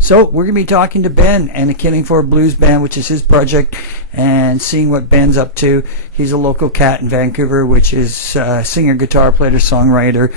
So we're going to be talking to Ben and the Killing for a Blues Band, which is his project, and seeing what Ben's up to. He's a local cat in Vancouver, which is singer, guitar player, songwriter,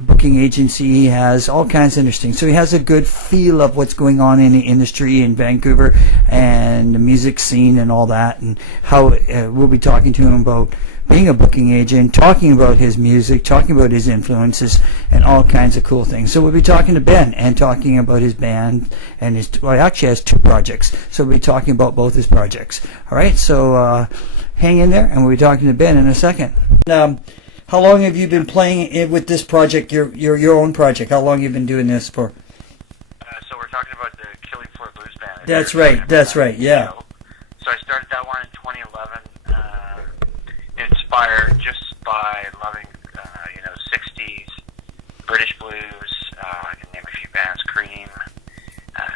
booking agency. He has all kinds of interesting. So he has a good feel of what's going on in the industry in Vancouver and the music scene and all that, and how we'll be talking to him about being a booking agent, talking about his music, talking about his influences, and all kinds of cool things. So we'll be talking to Ben and talking about his band and his, well, he actually has two projects. So we'll be talking about both his projects. All right, so hang in there, and we'll be talking to Ben in a second. How long have you been playing with this project, your own project? How long have you been doing this for? So we're talking about the Killing for a Blues Band. That's right, yeah. So I started that one in 2011, inspired just by loving, 60s British blues. I can name a few bands: Cream,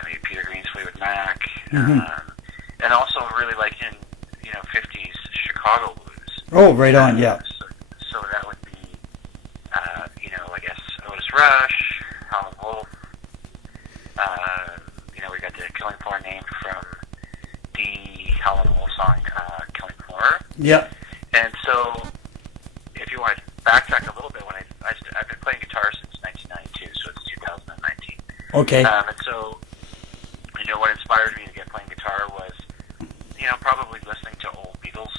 maybe Peter Green's Fleetwood Mac, and also really liking, 50s Chicago blues. Oh, right on, yeah. So that would be, I guess Otis Rush, Howlin' Wolf. We got the Killing Floor name from the Howlin' Wolf song, Killing Floor. Yeah. And so, if you want to backtrack a little bit, when I've been playing guitar since 1992, so it's 2019. Okay. And so, what inspired me to get playing guitar was, probably listening to old Beatles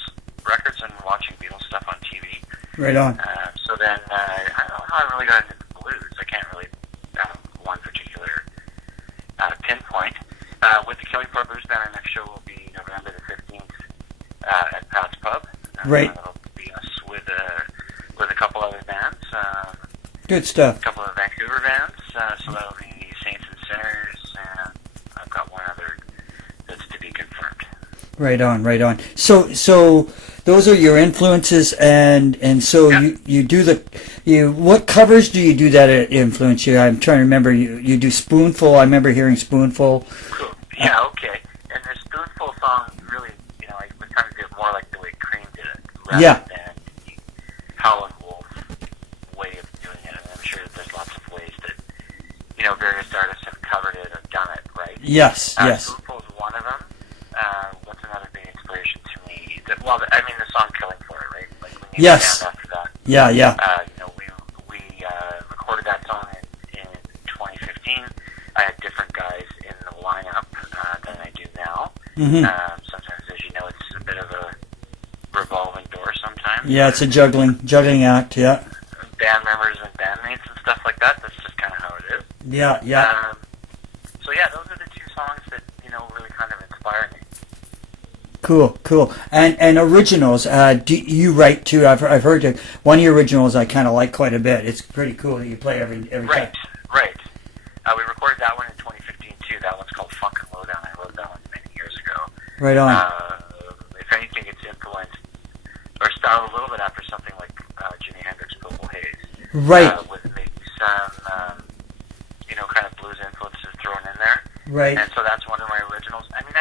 records and watching Beatles stuff on TV. Right on. So then, I don't know how I really got into the blues. I can't really have one particular pinpoint. With the Killing for a Blues Band, our next show will be November the 15th at Pat's Pub. Right. It'll be us with a couple other bands. Good stuff. A couple of Vancouver bands. So that'll be Saints and Sinners, and I've got one other that's to be confirmed. Right on. So those are your influences, and so you do what covers do you do that influence you? I'm trying to remember. You do Spoonful. I remember hearing Spoonful. Cool. Yeah. Okay. And the Spoonful song really, I was trying to do it more like the way Cream did it, rather than the Howlin' Wolf way of doing it. And I'm sure that there's lots of ways that various artists have covered it or done it, right? Yes. Spoonful is one of them. What's another big inspiration to me? The song "Killing for It," right? Like when you after that. Yeah. We recorded that song in 2015. I had different guys in the lineup than I do now. Sometimes, as you know, it's a bit of a revolving door sometimes. Yeah, it's a juggling act, yeah. Band members and bandmates and stuff like that. That's just kind of how it is. Yeah. So yeah, those are the two songs that, really kind of inspired me. Cool. And originals, do you write too? I've heard one of your originals I kind of like quite a bit. It's pretty cool that you play every time. Right. We recorded that one in 2015 too. That one's called Funk and Lowdown. I wrote that one many years ago. Right on. If anything, it's influenced or styled a little bit after something like Jimi Hendrix, Purple Haze. Right. With maybe some, kind of blues influences thrown in there. Right. And so that's one of my originals. I mean,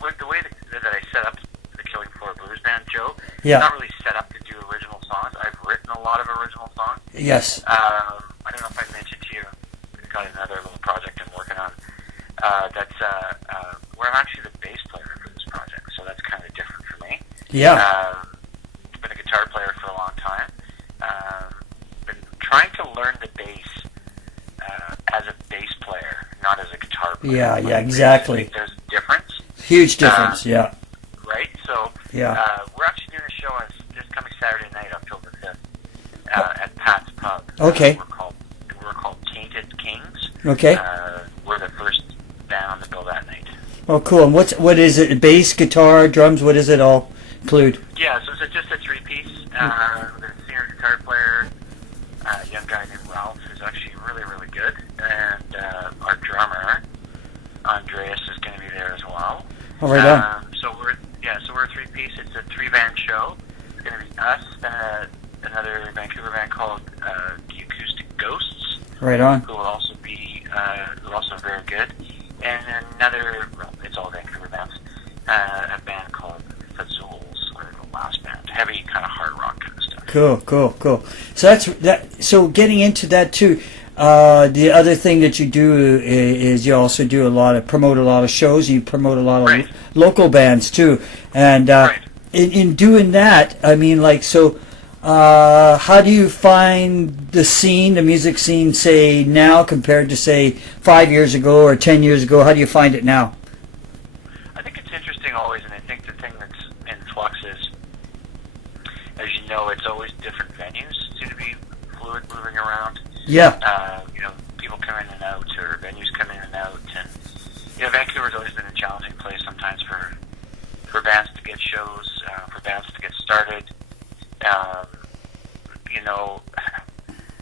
with the way that I set up the Killing for a Blues Band, Joe, it's not really set up to do original songs. I've written a lot of original songs. Yes. I don't know if I mentioned to you, I've got another little project I'm working on that's where I'm actually the bass player for this project, so that's kind of different for me. Yeah. I've been a guitar player for a long time. Been trying to learn the bass as a bass player, not as a guitar player. Yeah, exactly. There's a difference. Huge difference, yeah. Right? So, we're actually doing a show on this coming Saturday night, October 5th, at Pat's Pub. Okay. We're called Tainted Kings. Okay. Oh, cool. And what is it? Bass, guitar, drums? What does it all include? Yeah, so it's just a three-piece with a senior guitar player, a young guy named Ralph, who's actually really, really good, and our drummer, Andreas, is going to be there as well. Oh, right on. So we're a three-piece. It's a three-band show. It's going to be us, another Vancouver band called the Acoustic Ghosts, Right on. who will also be very good, and another. Well, it's all Vancouver bands. A band called Fazools, or the last band, heavy kind of hard rock kind of stuff. Cool. So that's that. So getting into that too. The other thing that you do is you also do promote a lot of shows. You promote a lot of Right. local bands too. And Right. in doing that, I mean, how do you find the music scene, say now compared to say 5 years ago or 10 years ago? How do you find it now? I think it's interesting always, and I think the thing that's in flux is, as you know, it's always different venues seem to be fluid, moving around. Yeah. People come in and out, or venues come in and out, and Vancouver's always been a challenging place sometimes for bands to get shows, for bands to get started.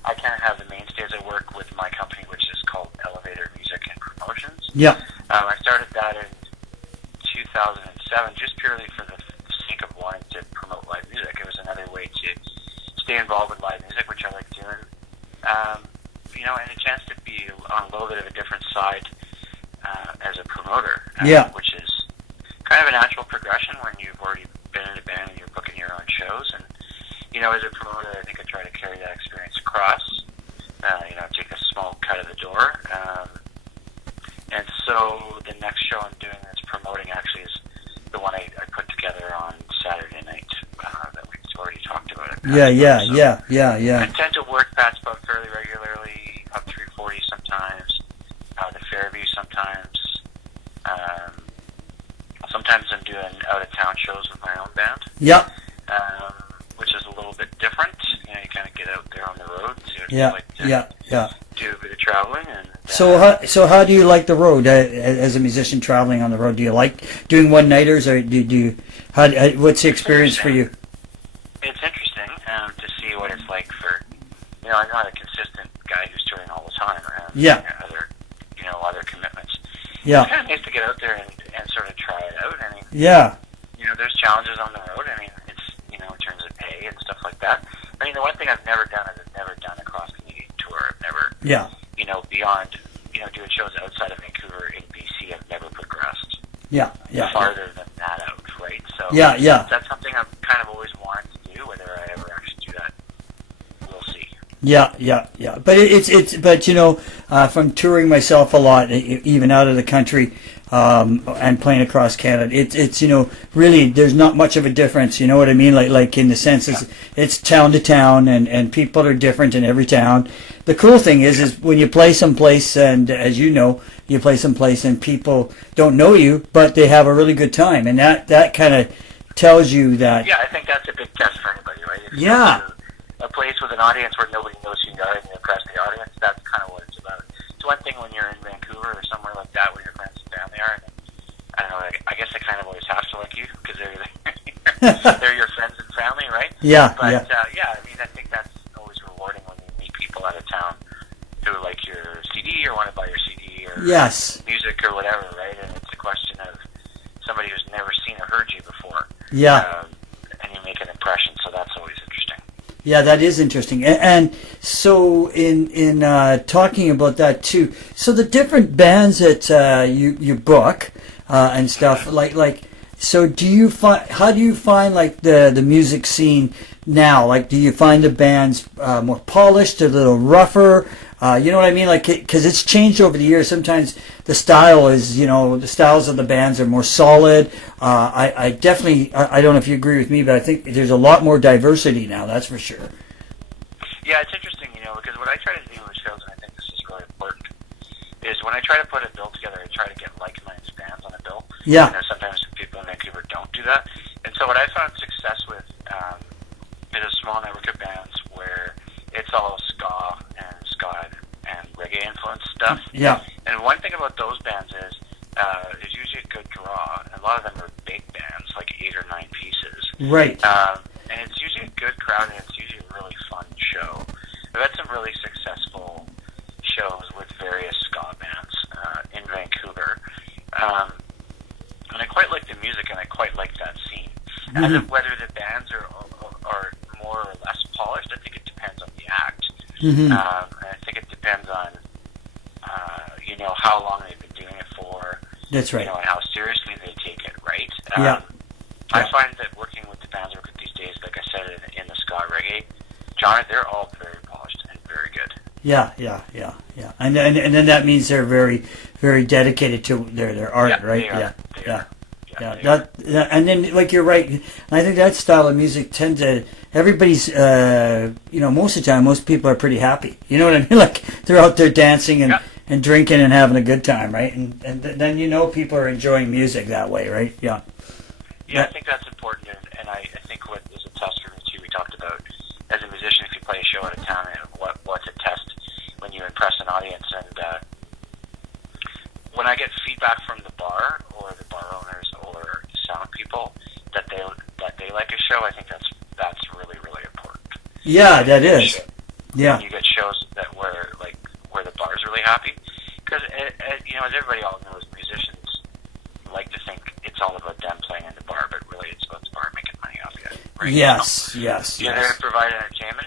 I kind of have the mainstays. I work with my company, which is called Elevator Music and Promotions. Yeah. I started that in 2007, just purely for the sake of wanting to promote live music. It was another way to stay involved with live music, which I like doing. And a chance to be on a little bit of a different side as a promoter, which is kind of a natural progression when you've already been in a band and you're booking your own shows. And, as a promoter, I think I try to carry that experience across, take a small cut of the door. And so the next show I'm doing that's promoting actually is the one I put together on Saturday night that we've already talked about. Yeah. I tend to work that spot fairly regularly, up 340 sometimes, the Fairview sometimes. Sometimes I'm doing out-of-town shows with my own band. Yep. Which is a little bit different. You kind of get out there on the road. Yeah. Do a bit of traveling. And So how do you like the road as a musician traveling on the road? Do you like doing one-nighters, or what's the experience for you? It's interesting to see what it's like for. I'm not a consistent guy who's touring all the time or has other commitments. Yeah. It's kind of nice to get out there and sort of try it out. I mean, there's challenges on the road. I mean, it's in terms of pay and stuff like that. I mean, the one thing I've never done is I've never done a cross-Canadian tour. I've never, beyond, doing shows outside of Vancouver in BC, I've never progressed farther than that out, right? So that's something I've kind of always wanted to do. Whether I ever actually do that, we'll see. Yeah. But from touring myself a lot, even out of the country, and playing across Canada, it's really there's not much of a difference. You know what I mean? Like in the sense it's town to town, and people are different in every town. The cool thing is when you play someplace, and as you play someplace and people don't know you, but they have a really good time, and that kind of tells you that. Yeah, I think that's a big test for anybody, right? If you go to a place with an audience where nobody knows who you are and you impress the audience, that's kind of what it's about. It's one thing when you're in Vancouver or somewhere like that where your friends and family are, and I don't know, I guess they kind of always have to like you because they're your friends and family, right? Yeah. But I mean, I think that's always rewarding when you meet people out of town who like your CD or want to buy your CD or music or whatever, right? And it's a question of somebody who's never seen or heard you before. Yeah. And you make an impression, so that's always interesting. Yeah, that is interesting. And so in talking about that too, so the different bands that you book and stuff, so how do you find like the music scene now? Like, do you find the bands more polished, a little rougher? You know what I mean? Like, because it's changed over the years. Sometimes the style is, the styles of the bands are more solid. I definitely, I don't know if you agree with me, but I think there's a lot more diversity now. That's for sure. Yeah, it's interesting, because what I try to do with shows, and I think this is really important, is when I try to put a bill together, I try to get like-minded bands on a bill. Yeah. Sometimes people in Vancouver don't do that. And so what I found success with is a small network of bands where it's all ska and reggae influenced stuff. Yeah. And one thing about those bands is there's usually a draw. A lot of them are big bands, like 8 or 9 pieces. Right. And it's usually a good crowd, and it's usually a really fun show. I've had some really successful shows with various ska bands in Vancouver. And I quite like the music, and I quite like that scene. Mm-hmm. And whether the bands are more or less polished, I think it depends on the act. Mm-hmm. And I think it depends on, how long they've been doing it for. That's right. And how seriously they take it, right? Yeah. I find that working with the bands I work with these days, like I said, in the ska reggae genre, they're all very polished and very good. Yeah. And then that means they're very, very dedicated to their art, right? Yeah. And then, like, you're right. And I think that style of music tends to, everybody's, most of the time, most people are pretty happy. You know what I mean? Like, they're out there dancing and drinking and having a good time, right? And then people are enjoying music that way, right? Yeah. Yeah, I think that's important, and I think what is a test for me too. We talked about as a musician, if you play a show out of town, what's a test when you impress an audience. And when I get feedback from the bar or the bar owners or sound people that they like a show, I think that's really, really important. Yeah, that is. Yeah. You get shows where the bar is really happy, because as everybody all knows, musicians like to think it's all about them playing in the bar, but really it's about the bar making money off you. Right? Yes. You're there to provide entertainment.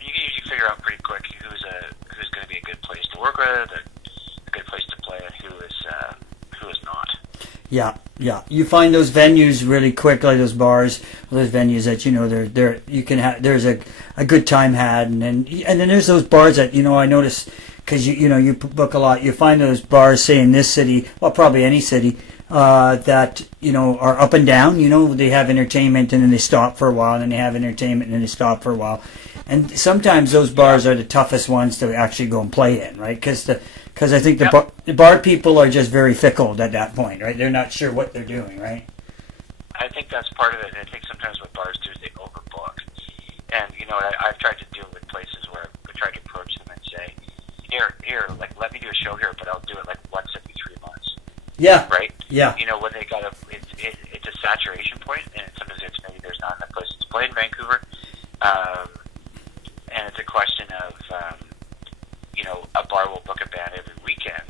You can usually figure out pretty quick who's going to be a good place to work with, a good place to play, and who is not. Yeah. You find those venues really quick, like those bars, those venues that you can have. There's a good time had, and then there's those bars that I notice, because you book a lot. You find those bars, say in this city, well, probably any city, that are up and down. They have entertainment and then they stop for a while, and then they have entertainment and then they stop for a while. And sometimes those bars are the toughest ones to actually go and play in, right? Because I think the bar people are just very fickle at that point, right? They're not sure what they're doing, right? I think that's part of it. I think sometimes what bars do is they overbook. And, I've tried to do it with places where I tried to approach them and say, here, like, let me do a show here, but I'll do it, like, once every 3 months. Yeah. Right? Yeah. When they got it's a saturation point, and sometimes maybe there's not enough places to play in Vancouver. And it's a question of, a bar will book a band every weekend.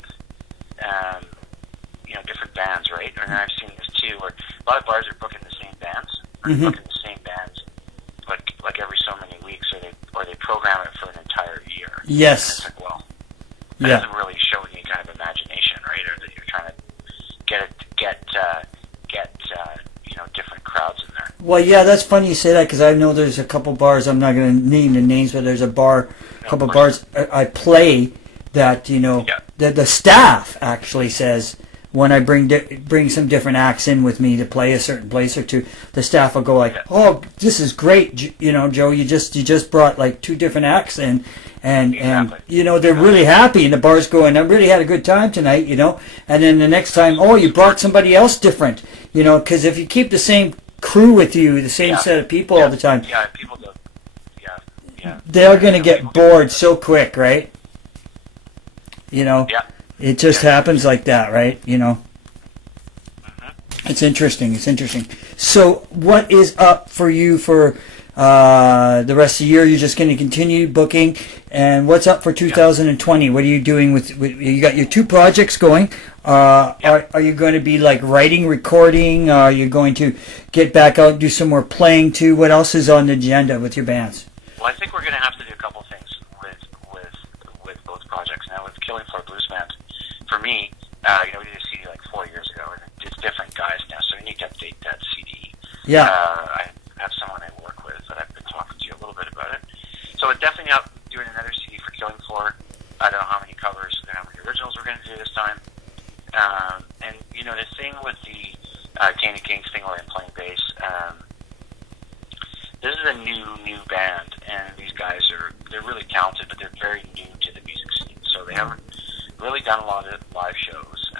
Different bands, right? And I've seen this too, where a lot of bars are booking the same bands, or booking the same bands, like every so many weeks, or they program it for an entire year. Yes. And it's like, well, that doesn't really show any kind of imagination, right? Or that you're trying to get different crowds in there. Well, yeah, that's funny you say that, because I know there's a couple bars. I'm not going to name the names, but there's a couple bars I play that the staff actually says, when I bring some different acts in with me to play a certain place or two, the staff will go like, "Oh, this is great, Joe. You just brought like 2 different acts in, and they're really happy." And the bar's going, "I really had a good time tonight, And then the next time, "Oh, you brought somebody else different, because if you keep the same crew with you, the same set of people all the time, people do. They're going to get bored so quick, right? It just happens like that, right? It's interesting. So what is up for you for the rest of the year? You're just going to continue booking. And what's up for 2020? What are you doing with you got your 2 projects going? Are you going to be like writing, recording? Are you going to get back out and do some more playing too? What else is on the agenda with your bands? Well, I think we're going to have to do a couple things with both projects. Now, with Killing Floor Blues Band, for me, we did a CD like 4 years ago, and it's different guys now, so we need to update that CD. Yeah. I have someone I work with that I've been talking to you a little bit about it. So we're definitely out doing another CD for Killing Floor. I don't know how many covers and how many originals we're going to do this time. And, the thing with the Danny King's thing where I'm playing bass, this is a new band, and these guys they're really talented, but they're very new to the music scene, so they haven't really done a lot of live shows,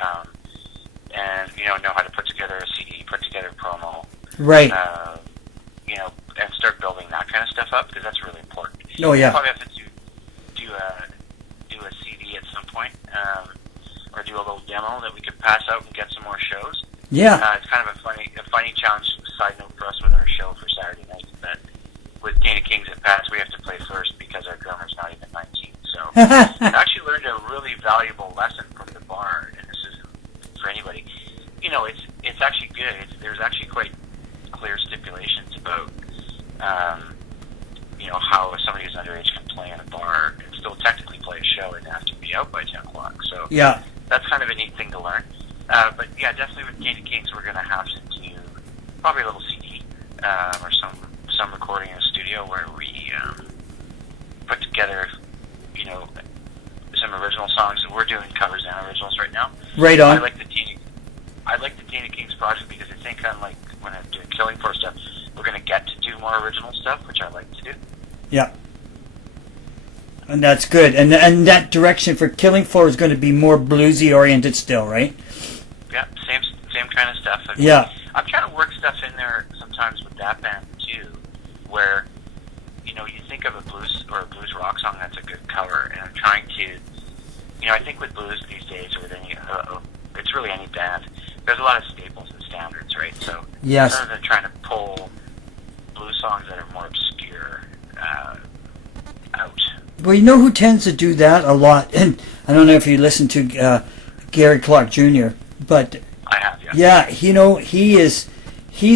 and know how to put together a CD, put together a promo, right? And start building that kind of stuff up, because that's really important. Oh yeah. You probably have to do a CD at some point. or do a little demo that we could pass out and get some more shows. Yeah. It's kind of a funny challenge. Side note for us with our show for Saturday night is that with Dana Kings at Pats, we have to play first because our drummer's not even 19. So I actually learned a really valuable lesson from the bar, and this is for anybody. You know, it's actually good. There's actually quite clear stipulations about you know, how somebody who's underage can play in a bar and still technically play a show and have to be out by 10 o'clock. So Yeah. that's kind of a neat thing to learn. But yeah, definitely with Dana Kings, we're going to have to do probably a little CD or some recording in a studio where we put together, you know, some original songs. And we're doing covers and originals right now. Right on. I like the Dana Kings project because I think unlike when I'm doing Killing Floor stuff, we're going to get to do more original stuff, which I like to do. Yeah. And that's good. And that direction for Killing Floor is going to be more bluesy oriented still, right? Yeah, same kind of stuff. I mean, Yeah. I'm trying to work stuff in there sometimes with that band too, where, you know, you think of a blues or a blues rock song that's a good cover, and I'm trying to, you know, I think with blues these days, or with any, it's really any band, there's a lot of staples and standards, right? So Yes. rather than trying to pull blues songs that are more obscure out. Well, you know who tends to do that a lot, and I don't know if you listen to Gary Clark Jr., but I have, yeah. yeah, you know, he's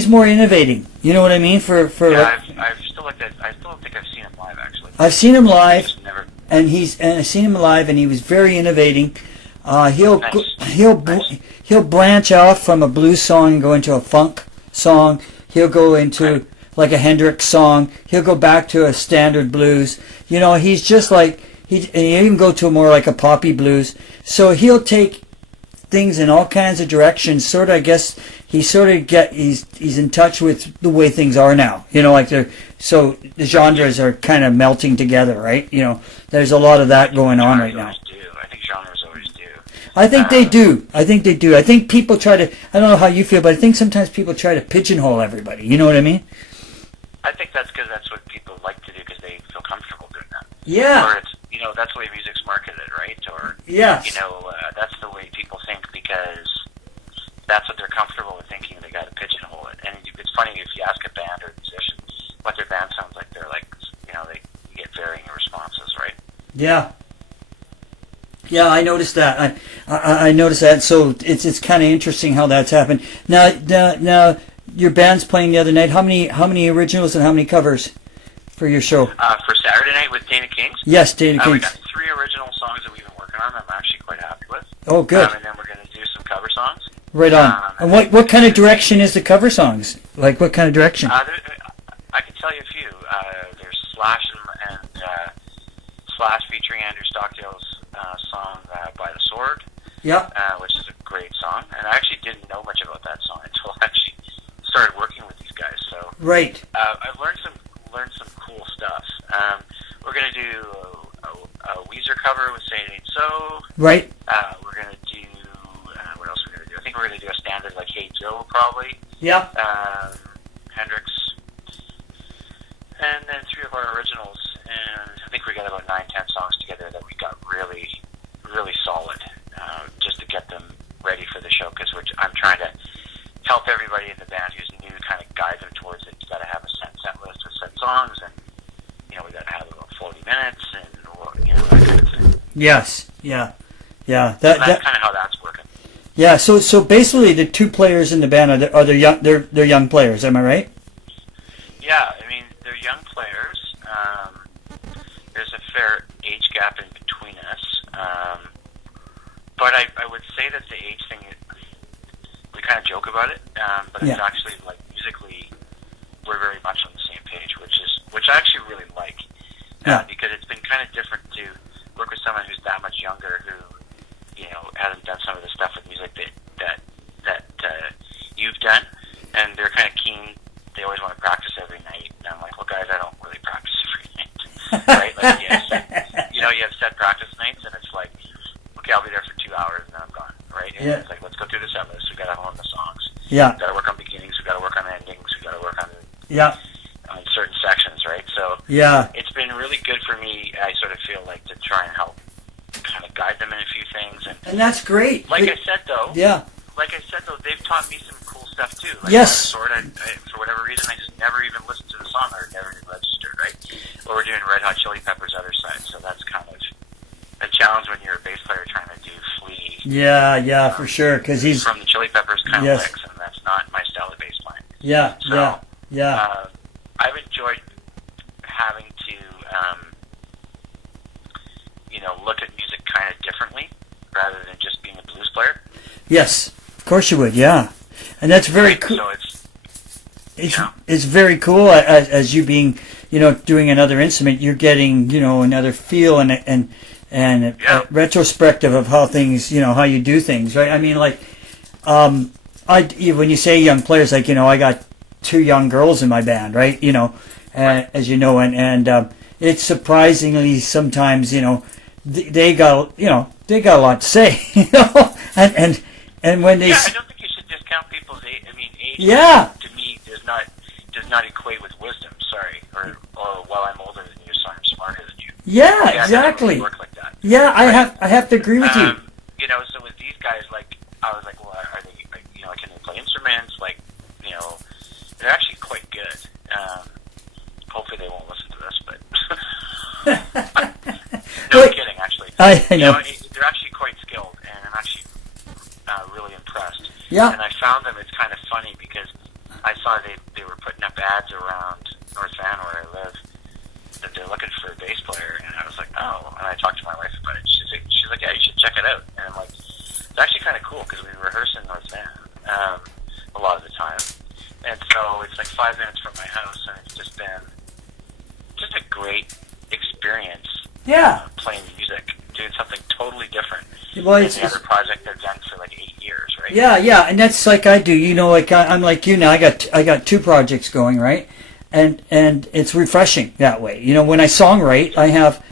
more innovating. You know what I mean? For Yeah, I've still like that. I still don't think I've seen him live actually. I've seen him live, Just never. and I've seen him live, and he was very innovating. He'll branch off from a blues song and go into a funk song. He'll go into like a Hendrix song. He'll go back to a standard blues. You know, he's just like and he'll even go to more like a poppy blues. So he'll take things in all kinds of directions. Sort of, I guess he's in touch with the way things are now. You know, like so the genres are kind of melting together, right? You know, there's a lot of that going on right now. I think genres always do. I think they do. I think they do. I think people try to. I don't know how you feel, but I think sometimes people try to pigeonhole everybody. You know what I mean? I think that's because that's what people like to do because they feel comfortable doing that. Yeah. Or it's, you know, that's the way music's marketed, right? Or Yes. you know, that's the way people think because that's what they're comfortable with thinking. They got to pigeonhole it. And it's funny if you ask a band or a musician what their band sounds like, they're like, you know, they get varying responses, right? Yeah. Yeah, I noticed that. I noticed that. So it's kind of interesting how that's happened. Now, your band's playing the other night. How many originals and how many covers for your show? For Saturday night with Dana Kings? Yes, Dana We Kings. got 3 original songs that we've been working on that I'm actually quite happy with. Oh, good. And then we're going to do some cover songs. Right on. And what kind of direction is the cover songs? Like what kind of direction? I can tell you a few. There's Slash and Slash featuring Andrew Stockdale's song "By the Sword," Yeah. which is a great song. And I actually didn't know much about that song until I actually started working with these guys. So Right. I've learned some cool stuff. We're gonna do a Weezer cover with "Say It Ain't So." Right. We're gonna do what else we're gonna do? I think we're gonna do a standard like "Hey Joe" probably. Yeah. Hendrix, and then 3 of our originals, and I think we got about 9-10 songs together that we got really, really solid, just to get them ready for the show. Because I'm trying to help everybody in the band who's new, kind of guide them towards it. You got to have a set list of set songs, and you know we got to have about 40 minutes, and you know that kind of thing. Yes. Yeah. Yeah. So that's kind of how that's working. Yeah. So basically, the 2 players in the band are young. They're young players. Am I right? Yeah, I mean they're young players. There's a fair age gap in between us, but I would say that the age thing, we kind of joke about it, but it's actually like musically, we're very much on the same page, which I actually really like, because it's been kind of different to work with someone who's that much younger, who, you know, hasn't done some of the stuff with music that you've done, and they're kind of keen. They always want to practice every night, and I'm like, well, guys, I don't really practice every night, right? Like, you have set practice nights, and it's like, okay, I'll be there for 2 hours, and then I'm gone, right? And it's like, let's go through the set list. We got to hone the songs. Yeah. We got to work on beginnings. We got to work on endings. We got to work on certain sections, right? So it's been really good for me. I sort of feel like to try and help kind of guide them in a few things, And that's great. Like I said, though, they've taught me some cool stuff too. Like Yes. for whatever reason, I just never even listened to the song or never even registered, right? But we're doing Red Hot Chili Peppers' Other Side, so that's kind of a challenge when you're a bass player trying to do Flea. Yeah, for sure, because he's from the Chili Peppers kind of licks, and that's not my style of bass playing. Yeah, so, yeah. I've enjoyed having to, look at music kind of differently rather than just being a blues player. Yes, of course you would. Yeah, and that's very cool. So it's very cool as you being, doing another instrument. You're getting, another feel and a retrospective of how things, how you do things, right? I mean, like, when you say young players, like, I got 2 young girls in my band, right? As you know, and it's surprisingly sometimes, they got a lot to say, and when they. Yeah, I don't think you should discount people's age. I mean, age. Yeah. To me, does not equate with wisdom. Sorry, or well, I'm older than you, so I'm smarter than you. Yeah, exactly. Really work like that. Yeah, right? I have to agree with you. So with these guys, like, I was like, well, are they, can they play instruments? Like, they're actually quite good. Hopefully they won't listen to this, but no, I'm kidding. Actually, I know. They're actually quite skilled, and I'm actually really impressed. Yeah. And I found them. It's kind of funny because I saw they were putting up ads around North Van where I live that they're looking for a bass player, and I was like, oh. And I talked to my wife about it. She's like, yeah, you should check it out. And I'm like, it's actually kind of cool because we rehearse in North Van a lot of the time, and so it's like 5 minutes from my house, and it's just been a great experience. Yeah. Playing music, doing something totally different Well, than the other project I've done for like 8 years, right? Yeah, and that's like I do. Like I'm like you now. I got 2 projects going, right? And it's refreshing that way. When I songwrite, I have,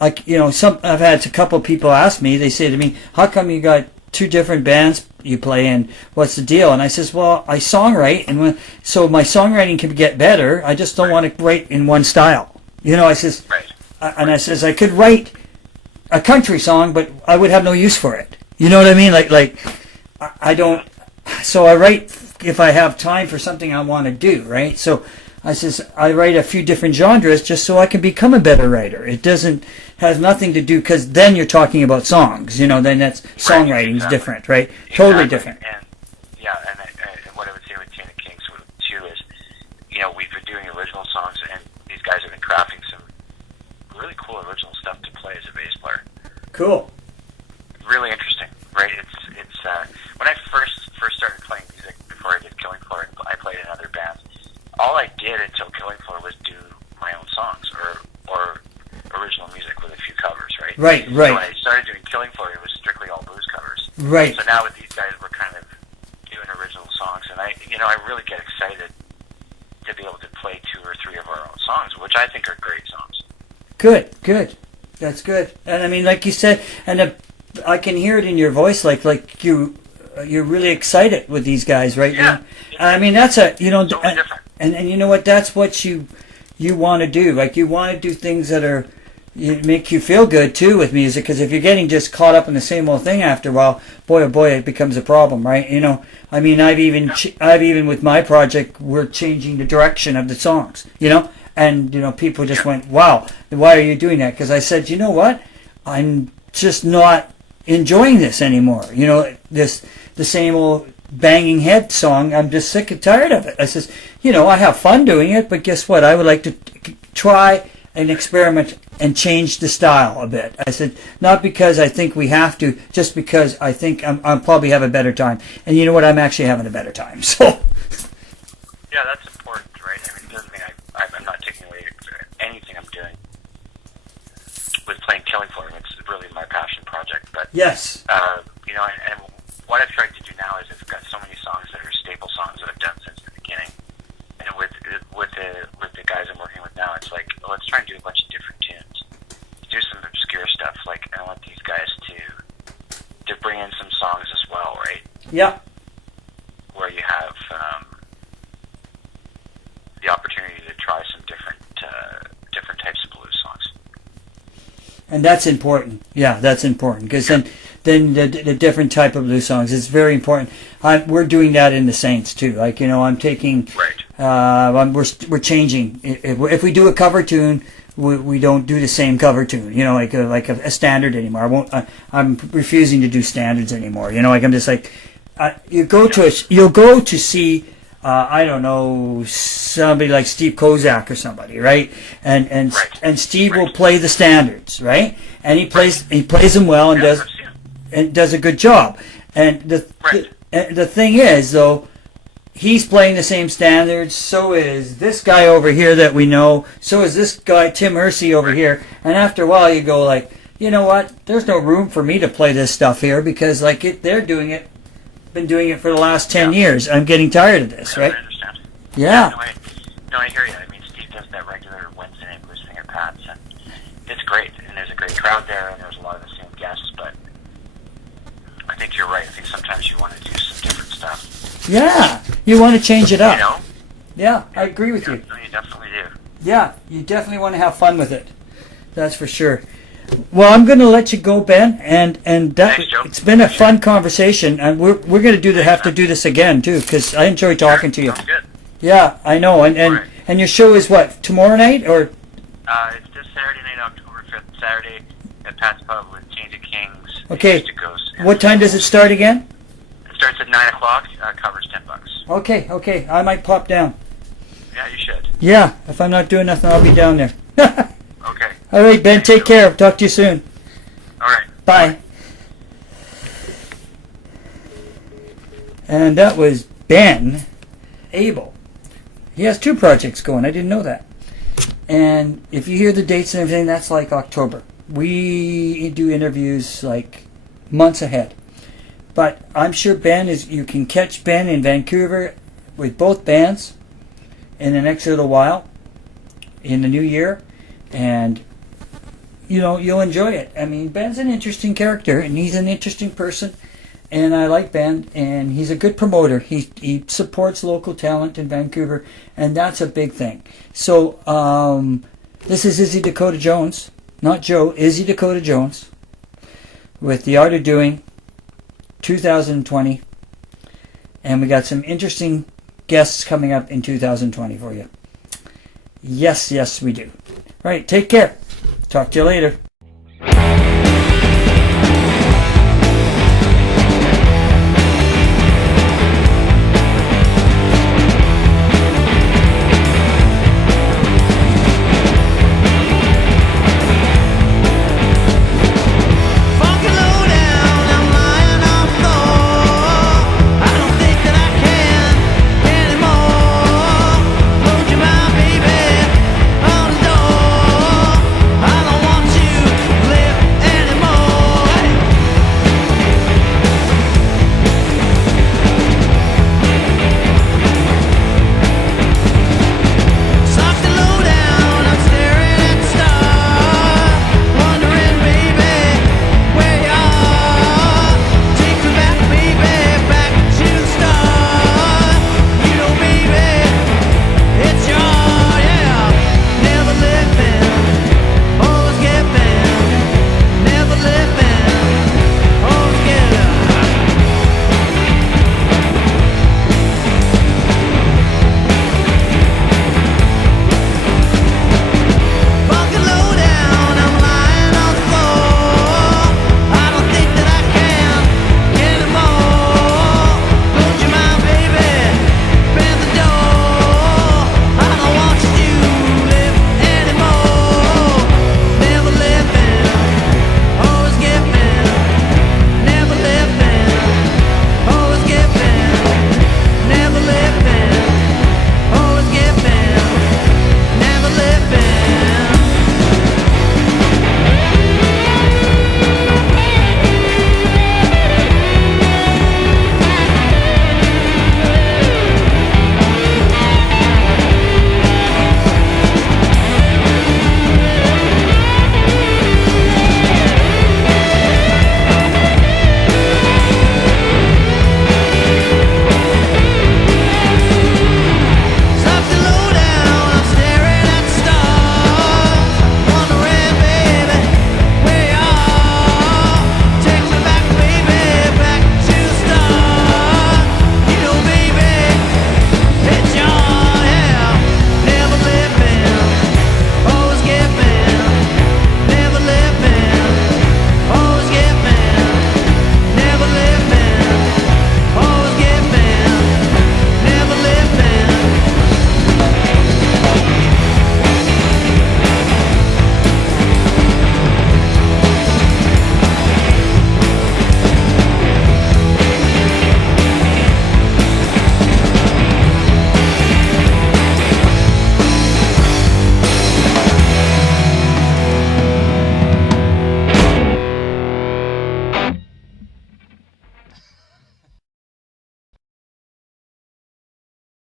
like, I've had a couple of people ask me. They say to me, "How come you got 2 different bands you play in? What's the deal?" And I says, "Well, I songwrite, and so my songwriting can get better. I just don't want to write in one style." I says, right. And I says I could write a country song, but I would have no use for it. You know what I mean? Like I don't. So I write if I have time for something I want to do, right? So I says I write a few different genres just so I can become a better writer. It has nothing to do, because then you're talking about songs. Then that's songwriting's exactly. different, right? Exactly. Totally different. And what I would say with Ten of Kings too is, we've been doing original songs, and these guys have been crafting some really cool original stuff to play as a bass player. Cool. Really interesting, right? It's when I first started playing music before I did Killing Floor, I played in other bands. All I did until Killing Floor was do my own songs or original music with a few covers, right? Right. So when I started doing Killing Floor, it was strictly all blues covers. Right. So now with these guys, we're kind of doing original songs, and I really get excited to be able to play 2 or 3 of our own songs, which I think are great songs. Good. That's good. And I mean, like you said, and I can hear it in your voice, like you're really excited with these guys, right? Yeah. I mean, that's a Totally different. And you know what? That's what you want to do. Like, you want to do things that make you feel good too with music. Because if you're getting just caught up in the same old thing after a while, boy oh boy, it becomes a problem, right? I mean, I've even with my project, we're changing the direction of the songs. And people just went, "Wow, why are you doing that?" Because I said, you know what? I'm just not enjoying this anymore. The same old banging head song. I'm just sick and tired of it. I says, I have fun doing it, but guess what? I would like to try and experiment and change the style a bit. I said, not because I think we have to, just because I think I'll probably have a better time. And you know what? I'm actually having a better time. So. Yeah, that's important, right? I mean, it doesn't mean I'm not taking away anything I'm doing with playing Killing Floor. It's really my passion project. But yes. And what I've tried to do now is I've got so many songs that are staple songs that I've done since the beginning. And with the guys I'm working with now, it's like, let's try and do a bunch of different tunes. Do some obscure stuff. Like, I want these guys to bring in some songs as well, right? Yeah. Where you have the opportunity to try some different types of blues songs. And that's important. Yeah, that's important, because then than the different type of blues songs. It's very important. We're doing that in the Saints too. Like, you know, I'm taking, we're changing. If we do a cover tune, we don't do the same cover tune. You know, like a standard anymore. I'm refusing to do standards anymore. You know, like I'm just like, you'll go to see. I don't know, somebody like Steve Kozak or somebody, right? And Steve will play the standards, right? And he plays them well and does a good job. And the thing is, though, he's playing the same standards. So is this guy over here that we know. So is this guy Tim Hersey over here. And after a while, you go like, you know what? There's no room for me to play this stuff here because they're doing it. Been doing it for the last 10 years. I'm getting tired of this, right? I understand. Yeah. No, I hear you. I mean, Steve does that regular Wednesday night blues thing at Pat's, and it's great. And there's a great crowd there, and there's a lot of the same guests. But I think you're right. I think sometimes you want to do some different stuff. Yeah, you want to change it up. You know? Yeah, I agree with you. No, you definitely do. Yeah, you definitely want to have fun with it. That's for sure. Well, I'm going to let you go, Ben, and that Thanks, Joe. it's been a fun conversation, and we're going to have to do this again too, because I enjoy talking to you. Sounds good. Yeah, I know, and your show is what, tomorrow night or? It's this Saturday night, October 5th, Saturday at Pat's Pub with Change of Kings. Okay. What time does it start again? It starts at 9 o'clock. Covers $10. Okay, I might pop down. Yeah, you should. Yeah, if I'm not doing nothing, I'll be down there. Okay. All right, Ben, take care. Talk to you soon. All right. Bye. And that was Ben Abel. He has 2 projects going. I didn't know that. And if you hear the dates and everything, that's like October. We do interviews like months ahead. But I'm sure you can catch Ben in Vancouver with both bands in the next little while in the new year. And, you know, you'll enjoy it. I mean, Ben's an interesting character, and he's an interesting person, and I like Ben, and he's a good promoter. He supports local talent in Vancouver, and that's a big thing. So, this is Izzy Dakota Jones, not Joe, Izzy Dakota Jones, with The Art of Doing 2020, and we got some interesting guests coming up in 2020 for you. Yes, we do. Right, take care. Talk to you later.